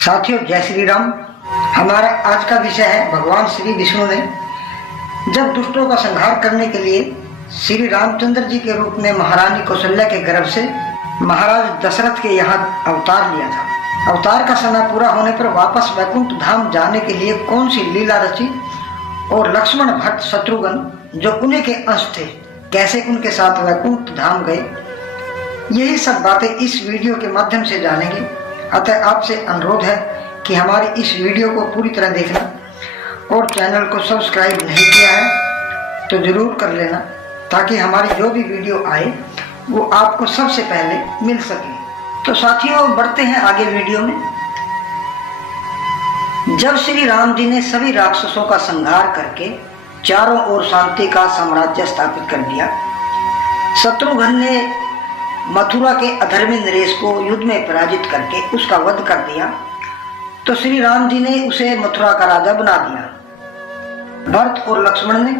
साथियों, जय श्री राम। हमारा आज का विषय है भगवान श्री विष्णु ने जब दुष्टों का संहार करने के लिए श्री रामचंद्र जी के रूप में महारानी कौशल्या के गर्भ से महाराज दशरथ के यहाँ अवतार लिया था। अवतार का समय पूरा होने पर वापस वैकुंठ धाम जाने के लिए कौन सी लीला रची और लक्ष्मण भट्ट शत्रुघ्न जो उन्हीं के अंश थे कैसे उनके साथ वैकुंठ धाम गए, यही सब बातें इस वीडियो के माध्यम से जानेंगे। अतः आपसे अनुरोध है कि हमारी इस वीडियो को पूरी तरह देखना और चैनल को सब्सक्राइब नहीं किया है तो जरूर कर लेना ताकि हमारी जो भी वीडियो आए वो आपको सबसे पहले मिल सके। तो साथियों, बढ़ते हैं आगे वीडियो में। जब श्री राम जी ने सभी राक्षसों का संहार करके चारों ओर शांति का साम्राज्य स्थापित कर दिया, शत्रुघ्न ने मथुरा के अधर्मी नरेश को युद्ध में पराजित करके उसका वध कर दिया, तो श्री राम जी ने उसे मथुरा का राजा बना दिया। भरत और लक्ष्मण ने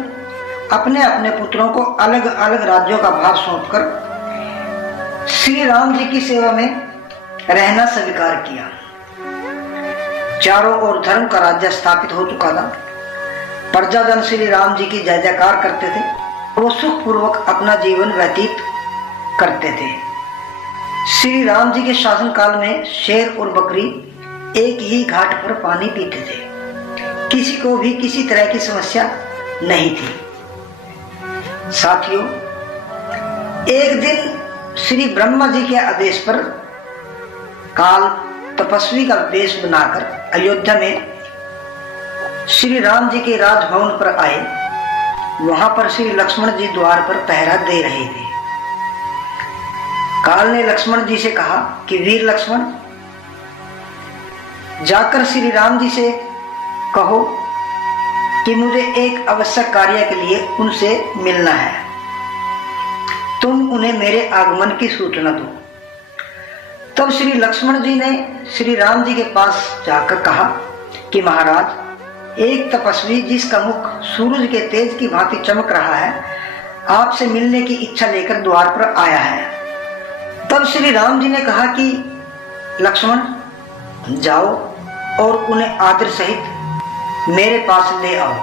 अपने अपने पुत्रों को अलग अलग राज्यों का भार सौंपकर श्री राम जी की सेवा में रहना स्वीकार किया। चारों ओर धर्म का राज्य स्थापित हो चुका था। प्रजाजन श्री राम जी की जय जयकार करते थे। वो सुखपूर्वक अपना जीवन व्यतीत करते थे। श्री राम जी के शासन काल में शेर और बकरी एक ही घाट पर पानी पीते थे। किसी को भी किसी तरह की समस्या नहीं थी। साथियों, एक दिन श्री ब्रह्मा जी के आदेश पर काल तपस्वी का वेश बनाकर अयोध्या में श्री राम जी के राजभवन पर आए। वहां पर श्री लक्ष्मण जी द्वार पर पहरा दे रहे थे। काल ने लक्ष्मण जी से कहा कि वीर लक्ष्मण, जाकर श्री राम जी से कहो कि मुझे एक आवश्यक कार्य के लिए उनसे मिलना है। तुम उन्हें मेरे आगमन की सूचना दो। तब श्री लक्ष्मण जी ने श्री राम जी के पास जाकर कहा कि महाराज, एक तपस्वी जिसका मुख सूरज के तेज की भांति चमक रहा है, आपसे मिलने की इच्छा लेकर द्वार पर आया है। तब श्री राम जी ने कहा कि लक्ष्मण, जाओ और उन्हें आदर सहित मेरे पास ले आओ।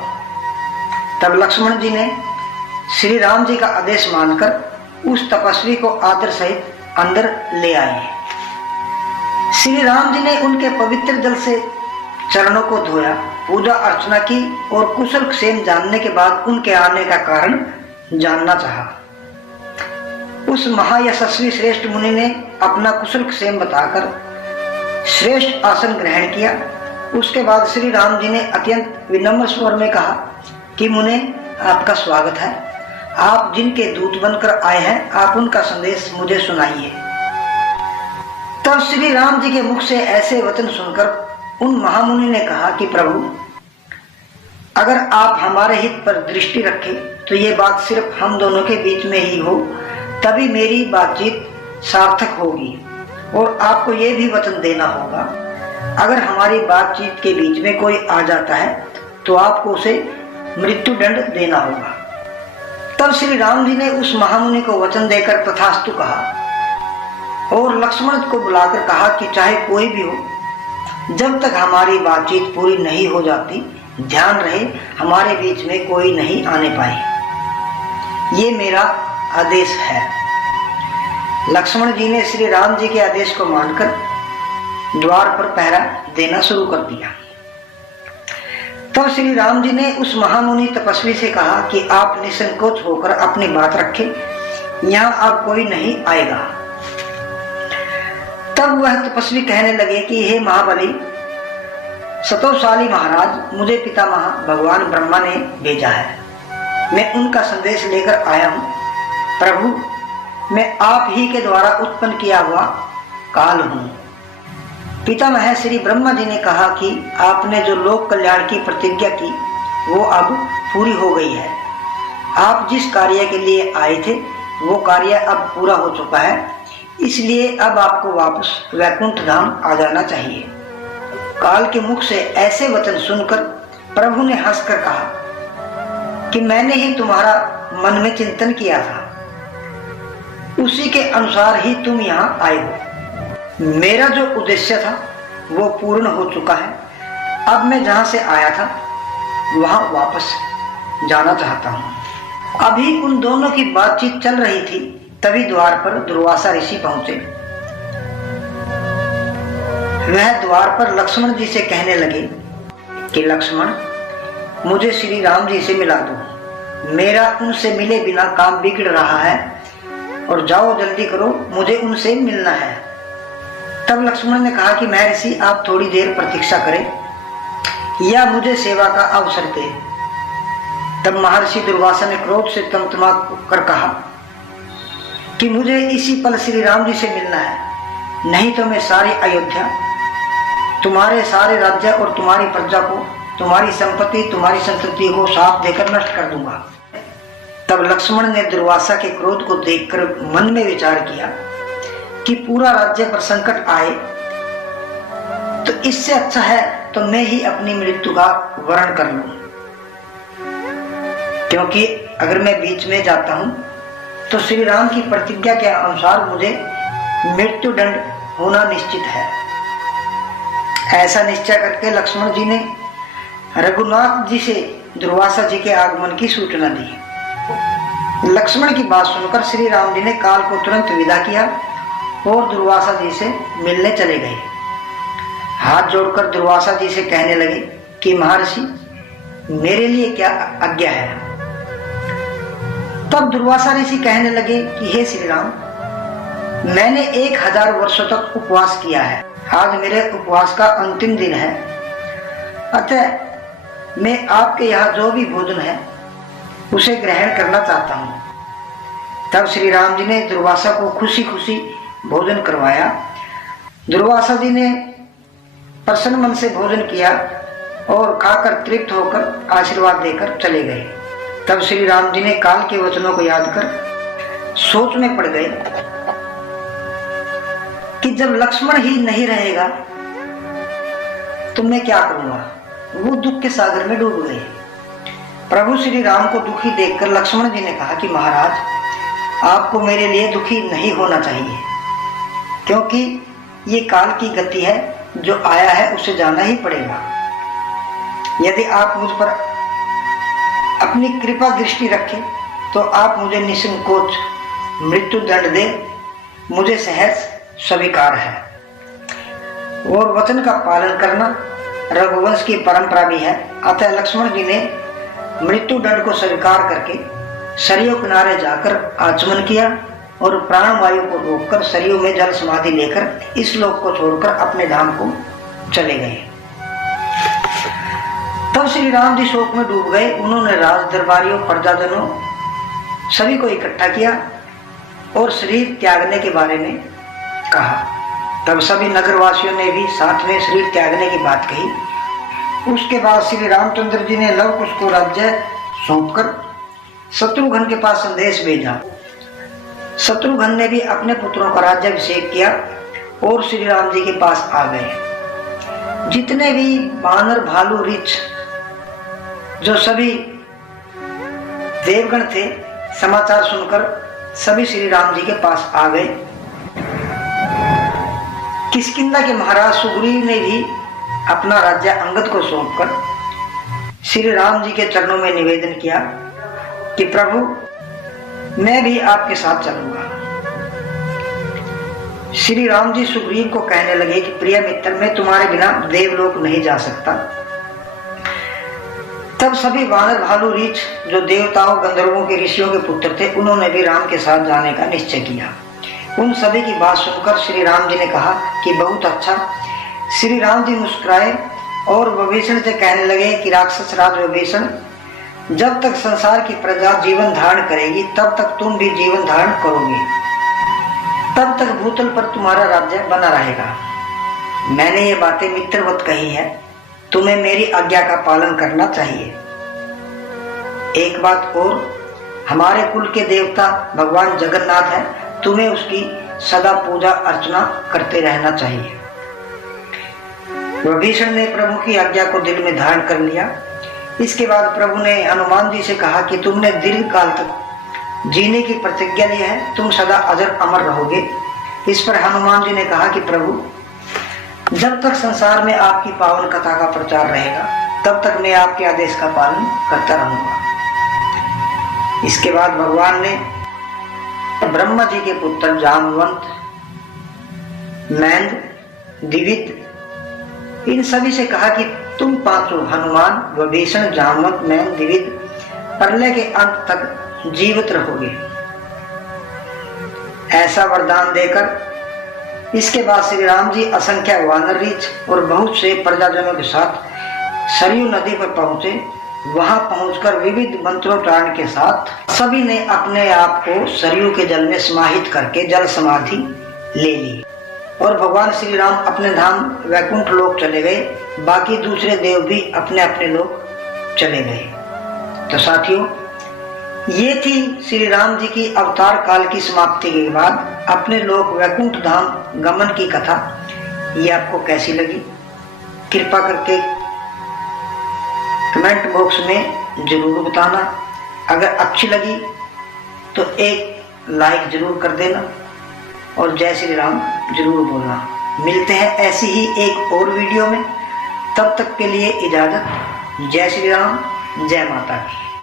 तब लक्ष्मण जी ने श्री राम जी का आदेश मानकर उस तपस्वी को आदर सहित अंदर ले आए। श्री राम जी ने उनके पवित्र जल से चरणों को धोया, पूजा अर्चना की और कुशल क्षेम जानने के बाद उनके आने का कारण जानना चाहा। उस महायशस्वी श्रेष्ठ मुनि ने अपना कुशल क्षेम बताकर श्रेष्ठ आसन ग्रहण किया। उसके बाद श्री राम जी ने अत्यंत विनम्र स्वर में कहा कि मुने, आपका स्वागत है। आप जिनके दूत बनकर आए हैं, आप उनका संदेश मुझे सुनाइए। तब श्री राम जी के मुख से ऐसे वचन सुनकर उन महामुनि ने कहा कि प्रभु, अगर आप हमारे हित पर दृष्टि रखें तो ये बात सिर्फ हम दोनों के बीच में ही हो, तभी मेरी बातचीत सार्थक होगी। और आपको यह भी वचन देना होगा, अगर हमारी बातचीत के बीच में कोई आ जाता है तो आपको उसे मृत्यु दंड देना होगा। तब श्री राम जी ने उस महामुनि को वचन देकर तथास्तु कहा और लक्ष्मण को बुलाकर कहा कि चाहे कोई भी हो, जब तक हमारी बातचीत पूरी नहीं हो जाती, ध्यान रहे हमारे बीच में कोई नहीं आने पाए। ये मेरा आदेश है। लक्ष्मण जी ने श्री राम जी के आदेश को मानकर द्वार पर पहरा देना शुरू कर दिया। तब श्री राम जी ने उस महामुनि तपस्वी से कहा कि आप निसंकोच होकर अपनी बात रखें, यहाँ अब कोई नहीं आएगा। तब वह तपस्वी कहने लगे कि हे महाबली सतोशाली महाराज, मुझे पितामह भगवान ब्रह्मा ने भेजा है। मैं उनका संदेश लेकर आया हूँ। प्रभु, मैं आप ही के द्वारा उत्पन्न किया हुआ काल हूँ। पितामह श्री ब्रह्मा जी ने कहा कि आपने जो लोक कल्याण की प्रतिज्ञा की वो अब पूरी हो गई है। आप जिस कार्य के लिए आए थे वो कार्य अब पूरा हो चुका है, इसलिए अब आपको वापस वैकुंठ धाम आ जाना चाहिए। काल के मुख से ऐसे वचन सुनकर प्रभु ने हंसकर कहा कि मैंने ही तुम्हारा मन में चिंतन किया था, उसी के अनुसार ही तुम यहाँ आए हो। मेरा जो उद्देश्य था वो पूर्ण हो चुका है। अब मैं जहां से आया था वहां वापस जाना चाहता हूं। अभी उन दोनों की बातचीत चल रही थी, तभी द्वार पर दुर्वासा ऋषि पहुंचे। वह द्वार पर लक्ष्मण जी से कहने लगे कि लक्ष्मण, मुझे श्री राम जी से मिला दो, मेरा उनसे मिले बिना काम बिगड़ रहा है, और जाओ जल्दी करो, मुझे उनसे मिलना है। तब लक्ष्मण ने कहा कि महर्षि, आप थोड़ी देर प्रतीक्षा करें या मुझे सेवा का अवसर दे। तब महर्षि दुर्वासा ने क्रोध से तमतमा कर कहा कि मुझे इसी पल श्री राम जी से मिलना है, नहीं तो मैं सारी अयोध्या, तुम्हारे सारे राज्य और तुम्हारी प्रजा को, तुम्हारी संपत्ति, तुम्हारी संतति को साफ देकर नष्ट कर दूंगा। तब लक्ष्मण ने दुर्वासा के क्रोध को देखकर मन में विचार किया कि पूरा राज्य पर संकट आए तो इससे अच्छा है तो मैं ही अपनी मृत्यु का वरण कर लूं, क्योंकि अगर मैं बीच में जाता हूं तो श्री राम की प्रतिज्ञा के अनुसार मुझे मृत्यु दंड होना निश्चित है। ऐसा निश्चय करके लक्ष्मण जी ने रघुनाथ जी से दुर्वासा जी के आगमन की सूचना दी। लक्ष्मण की बात सुनकर श्री राम जी ने काल को तुरंत विदा किया और दुर्वासा जी से मिलने चले गए। हाथ जोड़कर दुर्वासा जी से कहने लगे कि महर्षि, मेरे लिए क्या आज्ञा है। तब दुर्वासा ऋषि कहने लगे कि हे श्री राम, मैंने 1000 वर्षों तक उपवास किया है, आज मेरे उपवास का अंतिम दिन है, अतः मैं आपके यहाँ जो भी भोजन है उसे ग्रहण करना चाहता हूँ। तब श्री राम जी ने दुर्वासा को खुशी खुशी भोजन करवाया। दुर्वासा जी ने प्रसन्न मन से भोजन किया और खाकर तृप्त होकर आशीर्वाद देकर चले गए। तब श्री राम जी ने काल के वचनों को याद कर सोच में पड़ गए कि जब लक्ष्मण ही नहीं रहेगा तो मैं क्या करूंगा। वो दुख के सागर में डूब गए। प्रभु श्री राम को दुखी देखकर लक्ष्मण जी ने कहा कि महाराज, आपको मेरे लिए दुखी नहीं होना चाहिए, क्योंकि ये काल की गति है, जो आया है उसे जाना ही पड़ेगा। यदि आप मुझ पर अपनी कृपा दृष्टि रखें तो आप मुझे निसंकोच मृत्यु दंड दे, मुझे सहज स्वीकार है। और वचन का पालन करना रघुवंश की परंपरा भी है। अतः लक्ष्मण जी ने मृत्यु दंड को स्वीकार करके सरयू किनारे जाकर आचमन किया और प्राण वायु को रोककर सरयू में जल समाधि लेकर इस लोक को छोड़कर अपने धाम को चले गए। तब श्री राम जी शोक में डूब गए। उन्होंने राज दरबारियों, प्रजाजनों सभी को इकट्ठा किया और शरीर त्यागने के बारे में कहा। तब सभी नगरवासियों ने भी साथ में शरीर त्यागने की बात कही। उसके बाद श्री रामचंद्र जी ने लव कुश को राज्य सौंपकर शत्रुघ्न के पास संदेश भेजा। शत्रुघ्न ने भी अपने पुत्रों का राज्याभिषेक किया और श्री राम जी के पास आ गए। जितने भी बानर, भालू, रीछ, जो सभी देवगण थे, समाचार सुनकर सभी श्री राम जी के पास आ गए। किष्किंधा के महाराज सुग्रीव ने भी अपना राज्य अंगद को सौंपकर श्री राम जी के चरणों में निवेदन किया कि प्रभु, मैं भी आपके साथ चलूंगा। श्री राम जी सुग्रीव को कहने लगे कि प्रिय मित्र, मैं तुम्हारे बिना देवलोक नहीं जा सकता। तब सभी वानर, भालू, रीछ, जो देवताओं, गंधर्वों के, ऋषियों के पुत्र थे, उन्होंने भी राम के साथ जाने का निश्चय किया। उन सभी की बात सुनकर श्री राम जी ने कहा कि बहुत अच्छा। श्री राम जी मुस्कुराए और विभीषण से कहने लगे कि राक्षस राज विभीषण, जब तक संसार की प्रजा जीवन धारण करेगी तब तक तुम भी जीवन धारण करोगे, तब तक भूतल पर तुम्हारा राज्य बना रहेगा। मैंने ये बातें मित्रवत कही है, तुम्हें मेरी आज्ञा का पालन करना चाहिए। एक बात और, हमारे कुल के देवता भगवान जगन्नाथ है, तुम्हें उसकी सदा पूजा अर्चना करते रहना चाहिए। विभीषण ने प्रभु की आज्ञा को दिल में धारण कर लिया। इसके बाद प्रभु ने हनुमान जी से कहा कि तुमने दीर्घ काल तक जीने की प्रतिज्ञा ली है, तुम सदा अजर अमर रहोगे। इस पर हनुमान जी ने कहा कि प्रभु, जब तक संसार में आपकी पावन कथा का प्रचार रहेगा तब तक मैं आपके आदेश का पालन करता रहूंगा। इसके बाद भगवान ने ब्रह्मा जी के पुत्र जामवंत, मैंद, द्विविद इन सभी से कहा कि तुम पांचों हनुमान, विभीषण, जामवंत, मैंद, द्विविद प्रलय के अंत तक जीवित रहोगे। ऐसा वरदान देकर इसके बाद श्री राम जी असंख्य वानर रीछ और बहुत से प्रजाजनों के साथ सरयू नदी पर पहुंचे। वहां पहुंचकर विविध मंत्रोच्चारण के साथ सभी ने अपने आप को सरयू के जल में समाहित करके जल समाधि ले ली और भगवान श्री राम अपने धाम वैकुंठ लोक चले गए। बाकी दूसरे देव भी अपने अपने लोक चले गए। तो साथियों, ये थी श्री राम जी की अवतार काल की समाप्ति के बाद अपने लोक वैकुंठ धाम गमन की कथा। ये आपको कैसी लगी कृपा करके कमेंट बॉक्स में जरूर बताना। अगर अच्छी लगी तो एक लाइक जरूर कर देना और जय श्री राम जरूर बोलना। मिलते हैं ऐसी ही एक और वीडियो में, तब तक के लिए इजाजत। जय श्री राम, जय माता की।